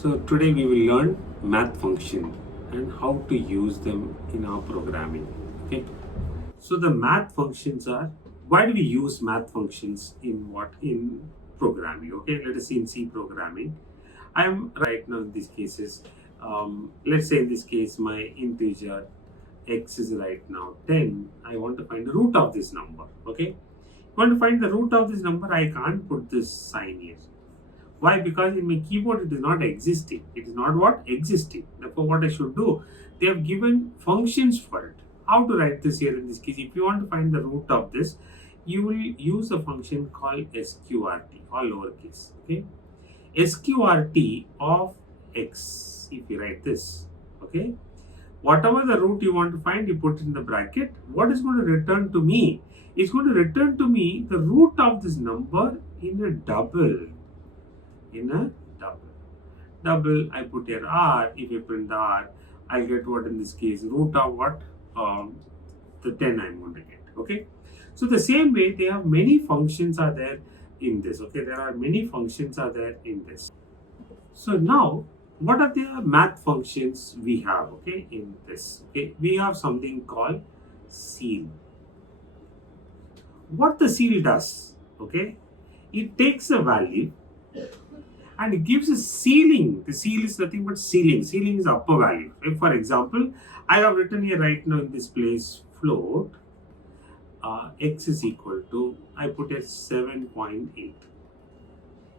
So today we will learn math function and how to use them in our programming. Okay. So the math functions are, why do we use math functions in programming? Okay. Let us see in C programming. I am right now in these cases. Let's say in this case my integer x is right now 10. I want to find the root of this number. Okay. Want to find the root of this number, I can't put this sign here. Why? Because in my keyboard it is not existing. It is not what? Existing. Therefore, what I should do? They have given functions for it. How to write this here in this case? If you want to find the root of this, you will use a function called sqrt, all lowercase. Okay, sqrt of x. If you write this, okay, whatever the root you want to find, you put in the bracket. What is going to return to me? It's going to return to me the root of this number in a double. Double, I put here r. If you print the r, I get what in this case? Root of what? The 10 I'm going to get. Okay. So the same way, they have many functions are there in this. Okay. There are many functions are there in this. So now, what are the math functions we have? Okay. In this. Okay. We have something called ceil. What the ceil does? Okay. It takes a value and it gives a ceiling. The ceil is nothing but ceiling. Ceiling is upper value. If, for example, I have written here right now in this place float x is equal to, I put here 7.8.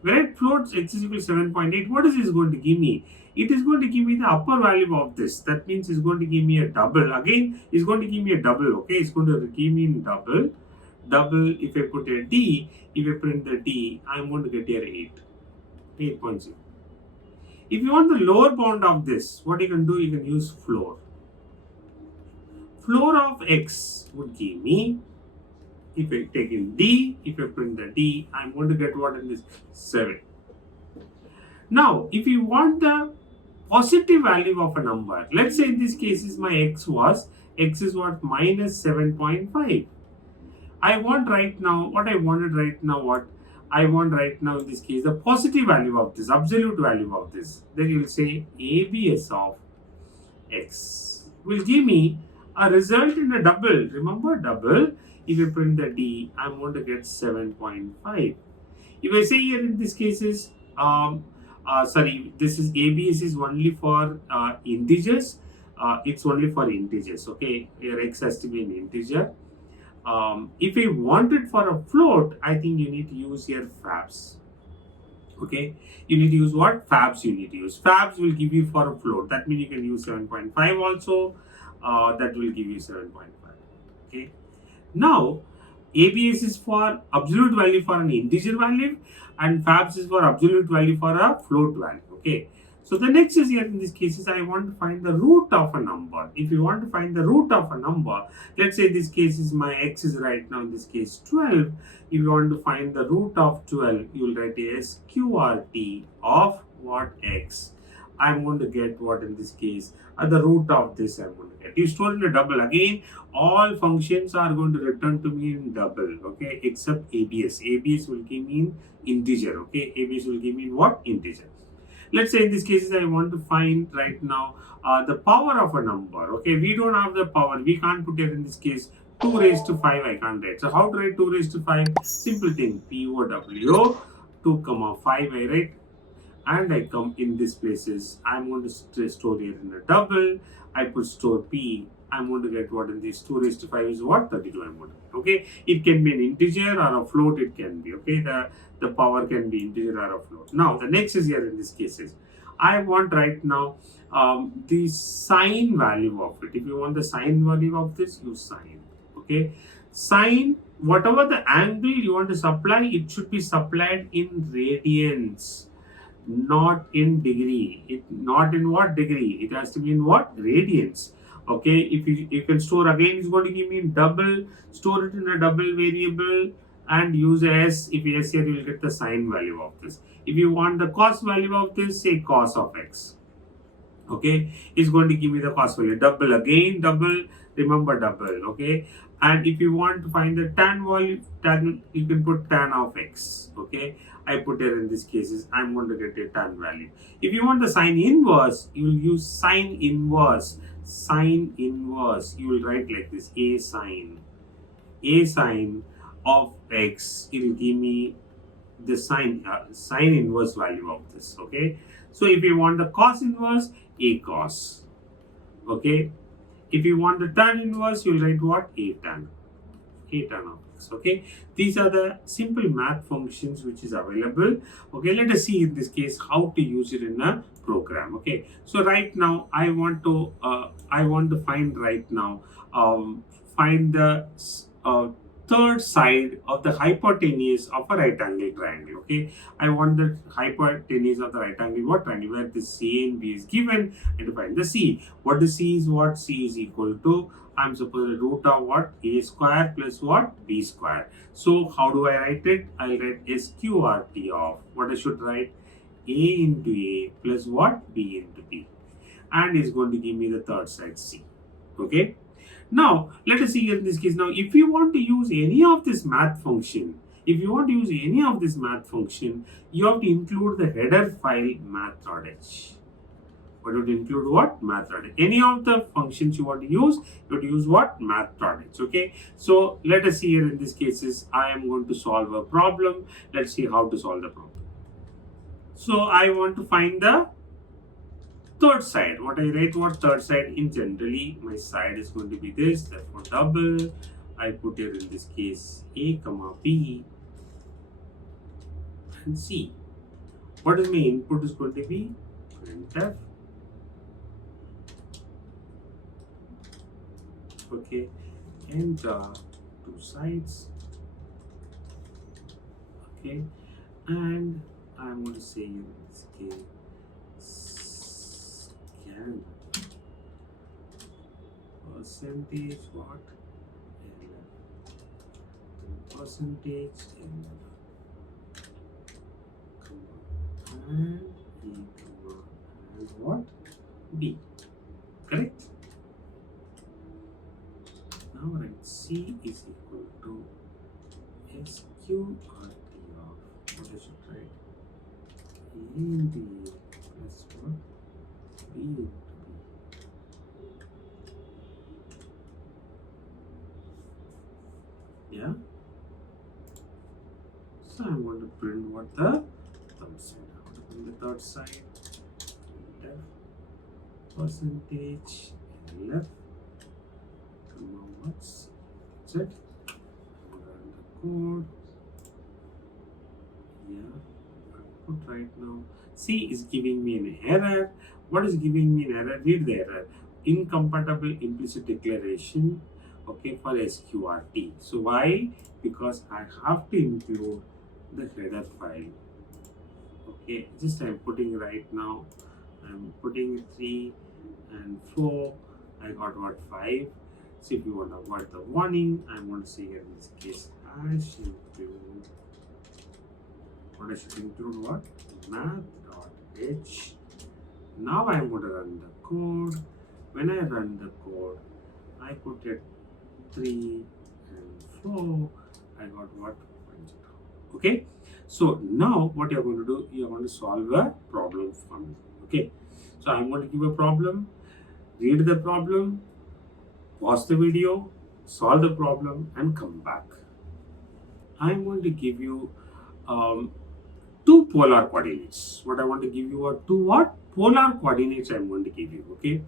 When I float x is equal to 7.8, what is this going to give me? It is going to give me the upper value of this. That means it's going to give me a double. Again, it's going to give me a double. Okay, it's going to give me double. Double, if I put a d, if I print the d, I'm going to get here 8.0. If you want the lower bound of this, what you can do, you can use floor. Floor of x would give me, if I take in d, if I print the d, I'm going to get what in this? 7. Now, if you want the positive value of a number, let's say in this case is my x is what? Minus 7.5. I want right now, what I wanted right now, what? I want right now in this case the positive value of this, absolute value of this. Then you will say ABS of x will give me a result in a double. Remember double, if you print the d, I'm going to get 7.5. If I say here in this case is, this is ABS is only for integers. It's only for integers, okay? Here x has to be an integer. If you want it for a float, I think you need to use here fabs. Okay, you need to use what? Fabs you need to use. Fabs will give you for a float. That means you can use 7.5 also. That will give you 7.5. Okay. Now, ABS is for absolute value for an integer value and fabs is for absolute value for a float value. Okay. So the next is here in this case is I want to find the root of a number. If you want to find the root of a number, let's say this case is my x is right now in this case 12. If you want to find the root of 12, you will write a sqrt of what x. I'm going to get what in this case the root of this I'm going to get. You store in a double. Again, all functions are going to return to me in double. Okay, except ABS. ABS will give me in integer. Okay, ABS will give me in what? Integer. Let's say in this case, I want to find right now the power of a number. Okay, we don't have the power. We can't put it in this case 2 raised to 5. I can't write. So how to write 2 raised to 5? Simple thing. POW 2, 5 I write. And I come in this places. I'm going to store here in a double. I put store P. I'm going to get what in this 2 raised to 5 is what? 32 I'm going to get. Okay, it can be an integer or a float. It can be. Okay, the power can be integer or a float. Now the next is here in this cases. I want right now the sine value of it. If you want the sine value of this, use sine. Okay, sine, whatever the angle you want to supply, it should be supplied in radians, not in degree. It not in what degree? It has to be in what? Radians. Okay, if you can store again, it's going to give me double. Store it in a double variable and use s. If you s here, you will get the sine value of this. If you want the cos value of this, say cos of x. Okay, it's going to give me the cos value. Double again, double. Remember double. Okay, and if you want to find the tan value, tan, you can put tan of x. Okay, I put here in this cases, I'm going to get a tan value. If you want the sine inverse, you will use sine inverse. Sine inverse, you will write like this: a sine of x. It will give me the sine inverse value of this. Okay. So if you want the cos inverse, a cos. Okay. If you want the tan inverse, you will write what? A tan of x. Okay, these are the simple math functions which is available. Okay, let us see in this case how to use it in a program. Okay, so right now I want to find right now find the third side of the hypotenuse of a right angle triangle. Okay, I want the hypotenuse of the right angle what triangle where the C and B is given, and to find the C. What the C is what? C is equal to, I'm supposed to root of what? A square plus what? B square. So how do I write it? I'll write SQRT of what I should write? A into A plus what? B into B. And is going to give me the third side C. Okay. Now let us see in this case. Now if you want to use any of this math function, you have to include the header file math.h. What would include what? Math.h. Any of the functions you want to use, you have to use what? Math.h. Okay. So let us see here in this cases, I am going to solve a problem. Let's see how to solve the problem. So I want to find the third side. What I write what third side? In generally, my side is going to be this. Therefore, double. I put here in this case A, B and C. What is my input is going to be? Printf. Okay, and two sides. Okay, and I'm going to say in this case scan percentage what? Percentage and E and what? B. Correct? Now write C is equal to SQRT of what I should write? A into A plus what? B into B. Yeah. So I'm going to print what the third side. I'm going to print the third side. Percentage left. What's it? Run the code. Yeah, output right now. C is giving me an error. What is giving me an error? Read the error. Incompatible implicit declaration. Okay, for SQRT. So why? Because I have to include the header file. Okay, just I'm putting right now. I'm putting 3 and 4. I got what 5. So if you want to avoid the warning, I'm going to say here in this case hash include. What I should include what? Math.h. Now I'm going to run the code. When I run the code, I put it 3 and 4. I got what? 0. Okay. So now what you're going to do, you're going to solve a problem for me. Okay. So I'm going to give a problem, read the problem, pause the video, solve the problem and come back. I'm going to give you two polar coordinates. What I want to give you are two what? Polar coordinates I'm going to give you. Okay.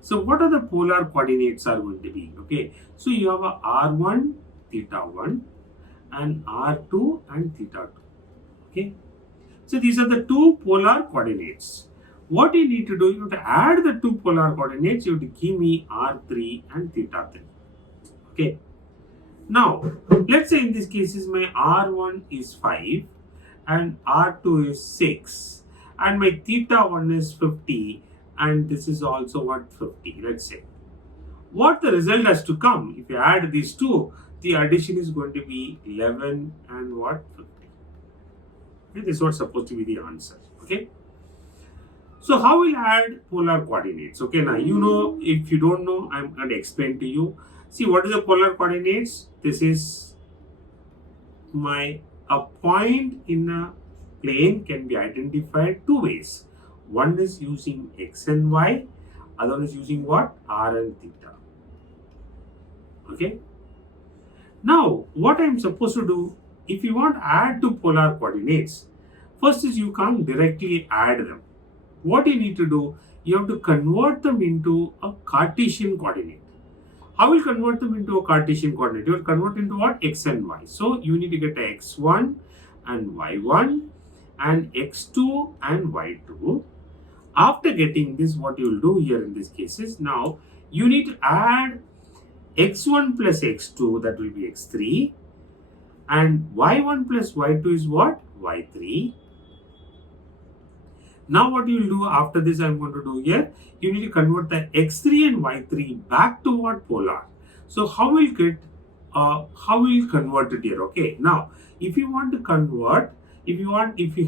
So what are the polar coordinates are going to be? Okay. So you have a R1, theta 1 and R2 and theta 2. Okay. So these are the two polar coordinates. What you need to do, you have to add the two polar coordinates. You have to give me R3 and theta 3. Okay. Now, let's say in this case is my R1 is 5 and R2 is 6 and my theta 1 is 50 and this is also what 50, let's say. What the result has to come, if you add these two, the addition is going to be 11 and what 50. Okay, this is what's supposed to be the answer. Okay. So how will add polar coordinates? Okay, now you know, if you don't know, I'm going to explain to you. See, what is the polar coordinates? This is a point in a plane can be identified two ways. One is using x and y, other one is using what? R and theta. Okay. Now, what I am supposed to do, if you want to add two polar coordinates, first is you can't directly add them. What you need to do, you have to convert them into a Cartesian coordinate. How will convert them into a Cartesian coordinate? You will convert into what? X and y. So you need to get a x1 and y1 and x2 and y2. After getting this, what you will do here in this case is, now you need to add x1 plus x2, that will be x3, and y1 plus y2 is what? Y3. Now what you will do after this, I am going to do here, you need to convert the x3 and y3 back to what? Polar. So how will you convert it here? Okay, now if you want to convert, if you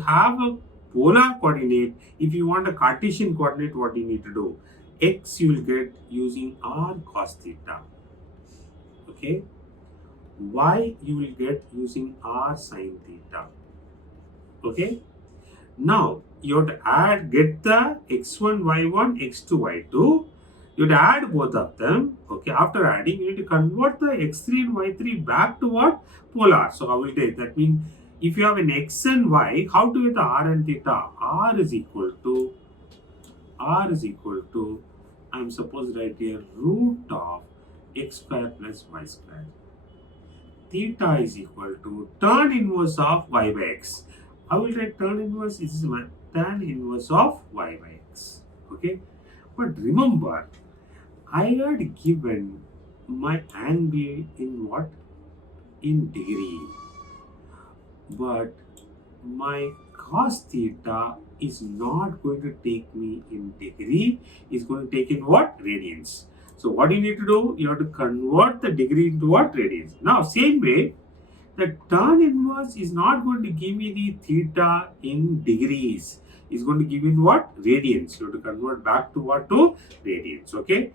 have a polar coordinate, if you want a Cartesian coordinate, what you need to do? X you will get using r cos theta. Okay, y you will get using r sin theta. Okay, now you have to get the x1, y1, x2, y2. You have to add both of them. Okay, after adding, you need to convert the x3 and y3 back to what? Polar. So how will you take that? Means if you have an x and y, how to get the r and theta? R is equal to, I am supposed to write here, root of x square plus y square. Theta is equal to tan inverse of y by x. I will write tan inverse is tan inverse of y by x. Okay, but remember, I had given my angle in what? In degree. But my cos theta is not going to take me in degree, it's going to take in what? Radians. So what you need to do, you have to convert the degree into what? Radians. Now same way, the tan inverse is not going to give me the theta in degrees. It's going to give me what? Radians. You have to convert back to what? To radians. Okay.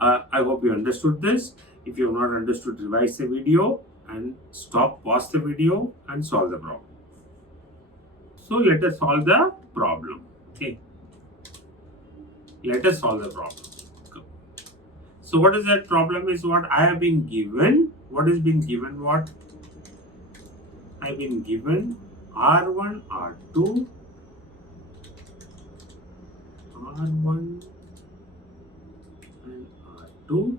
I hope you understood this. If you have not understood, revise the video and pause the video and solve the problem. So let us solve the problem. Okay. Let us solve the problem. So what is that problem is what I have been given. What is been given? What? I have been given R1, R2, R1 and R2.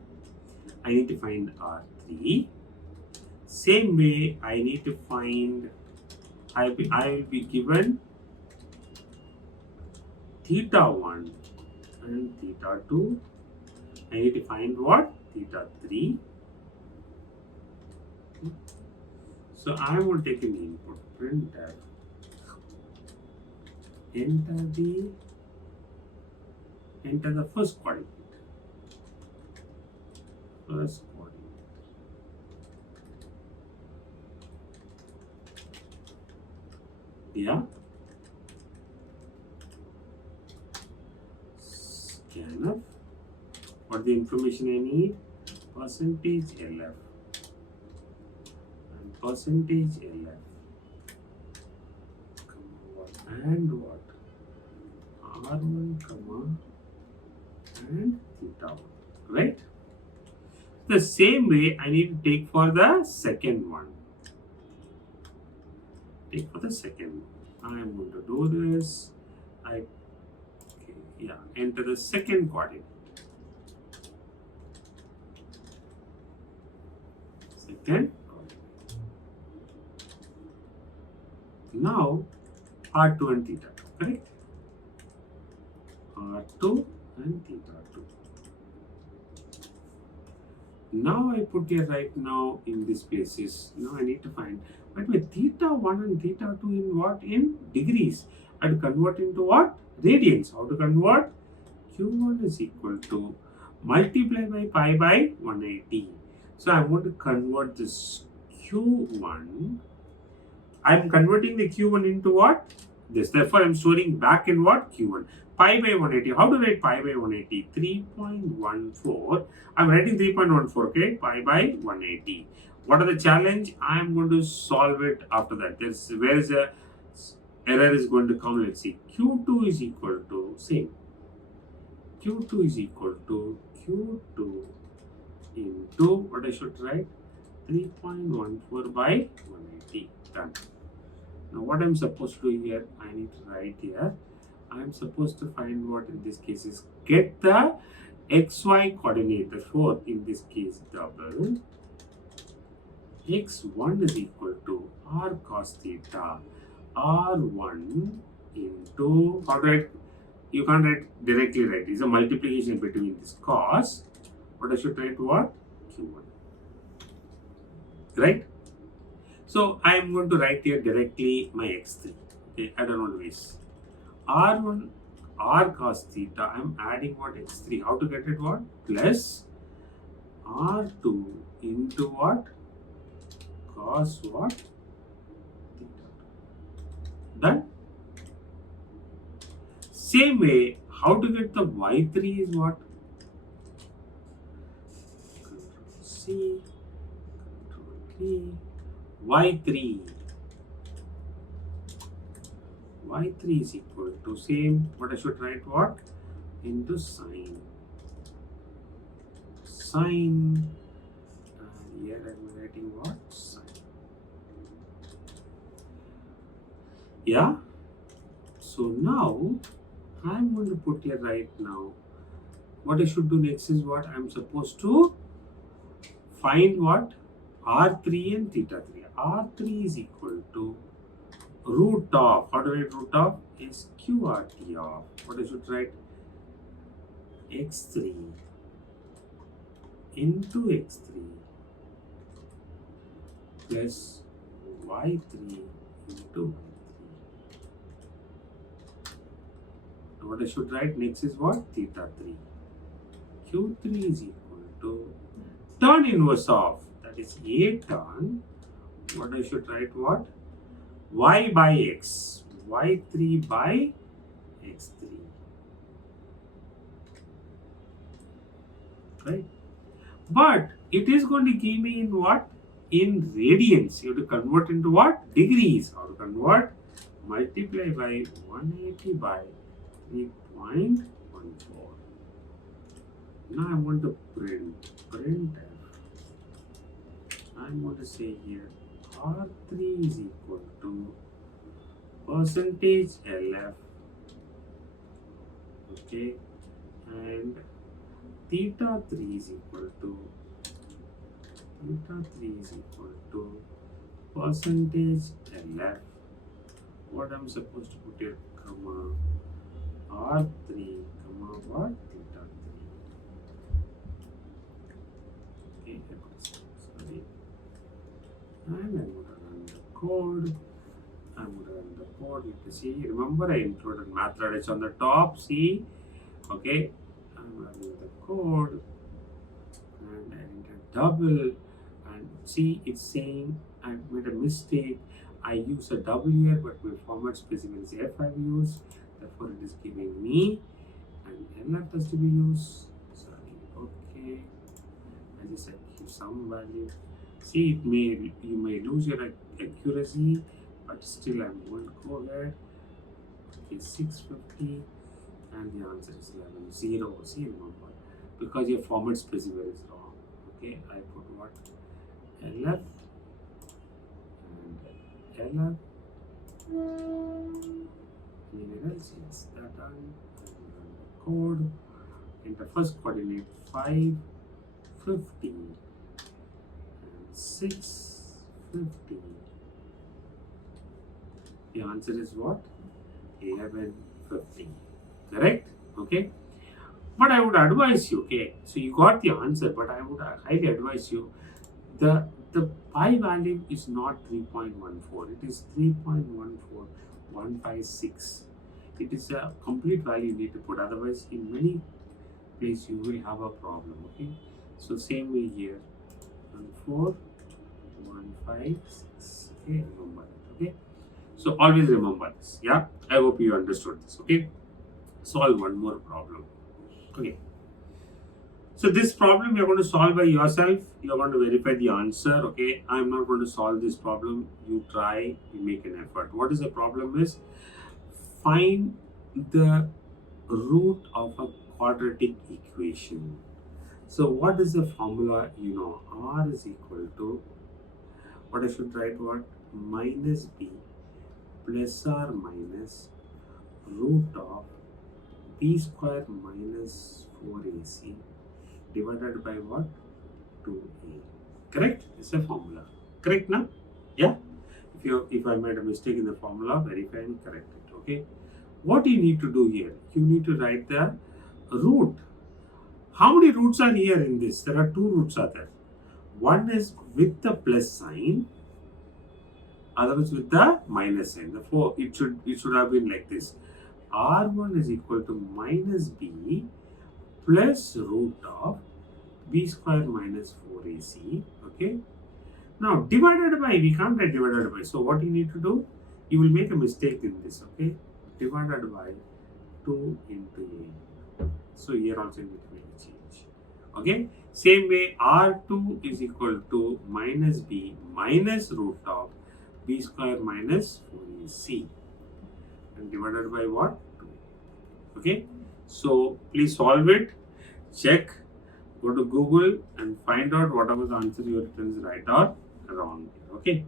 I need to find R3. Same way, I need to find, I will be given theta 1 and theta 2. I need to find what? Theta 3. So I will take an input, printf, enter the first coordinate. Yeah. Scanf. What the information I need? Percentage LF and percentage LF. And what? R1, and theta 1. Right? The same way I need to take for the second one. Take for the second one. I am going to do this. Enter the second coordinate. Second coordinate. Now R2 and theta 2, correct? R2 and theta 2. Now I put here right now in this places. Now I need to find, but with theta 1 and theta 2 in what? In degrees. I have to convert into what? Radians. How to convert? Q1 is equal to multiply by pi by 180. So I am going to convert this Q1. I am converting the Q1 into what? This. Therefore, I am storing back in what? Q1. Pi by 180. How to write pi by 180? 3.14. I am writing 3.14. Okay. Pi by 180. What are the challenge? I am going to solve it after that. Where is the error is going to come. Let's see. Q2 is equal to same. Q2 is equal to Q2 into what I should write 3.14 by 180. Done. Now what I'm supposed to do here, I need to write here. I'm supposed to find what in this case is get the xy coordinate. Therefore, in this case, double x1 is equal to r cos theta r1 into, how to write? You can't write directly, right? It's a multiplication between this cos. What I should write what? Q1. Right? So I am going to write here directly my x3. Okay, I don't want to waste. R1 r cos theta. I am adding what x3. How to get it what? Plus r2 into what? Cos what? Theta. Done. Same way, how to get the y3 is what? Control C, Control V, y3. Y3 is equal to same, what I should write what? Into sine. Sine, and here I am writing what? Sine. Yeah? So now, I am going to put here right now. What I should do next is what? I am supposed to find what? R3 and theta 3. R3 is equal to root of, how do I write root of? Is QRT of, what I should write? X3 into X3 plus Y3 into Y3. Now what I should write next is what? Theta 3. Q3 is equal to tan inverse of, that is A tan, what I should write what? Y by X, Y3 by X3. Right? But it is going to give me in what? In radians. You have to convert into what? Degrees. How to convert? Multiply by 180 by 3.14. Now I want to print I'm going to say here R3 is equal to percentage LF, okay, and theta 3 is equal to percentage LF. What I'm supposed to put here, comma R3, comma what? Theta 3. Okay, sorry. And I'm going to run the code. Let me see. Remember, I included mathematics on the top. See, okay. I'm running the code, and I enter double. And see, it's saying I made a mistake. I use a W here, but my format specifier is F I've used. Therefore, it is giving me, and LF has to be used. Sorry. Okay. I just give some value. See, you may lose your accuracy, but still I'm going to go ahead. Okay, 650, and the answer is 11. 0. See, remember, because your format specifier is wrong. Okay, I put what? LF and LF. Anything else? Yes, that done. Code in the first coordinate 550. 650. The answer is what? 1150. Correct? Okay. But I would advise you, okay, so you got the answer, but I would highly advise you, the pi value is not 3.14, it is 3.14156. It is a complete value you need to put, otherwise in many places you will have a problem, okay. So same way here, 14156, okay, remember that, okay. So always remember this, yeah. I hope you understood this, okay. Solve one more problem, okay. So this problem you're going to solve by yourself. You're going to verify the answer. Okay, I'm not going to solve this problem. You try, you make an effort. What is the problem is, find the root of a quadratic equation. So what is the formula? You know, R is equal to, what I should write, what? Minus B plus or minus root of B square minus 4AC divided by what? 2A. Correct? It's a formula. Correct now? Yeah? If I made a mistake in the formula, verify and correct it. Okay? What you need to do here? You need to write the root. How many roots are here in this? There are two roots are there. One is with the plus sign, other is with the minus sign. Therefore, it should have been like this. R1 is equal to minus B plus root of B square minus 4AC. Okay. Now divided by, we can't write divided by. So what you need to do? You will make a mistake in this. Okay. Divided by 2 into A. So here also you need to make a change. Okay. Same way, R2 is equal to minus B minus root of B square minus 4AC. And divided by what? 2. Okay. So please solve it. Check. Go to Google and find out whatever the answer you written is right or wrong. Okay.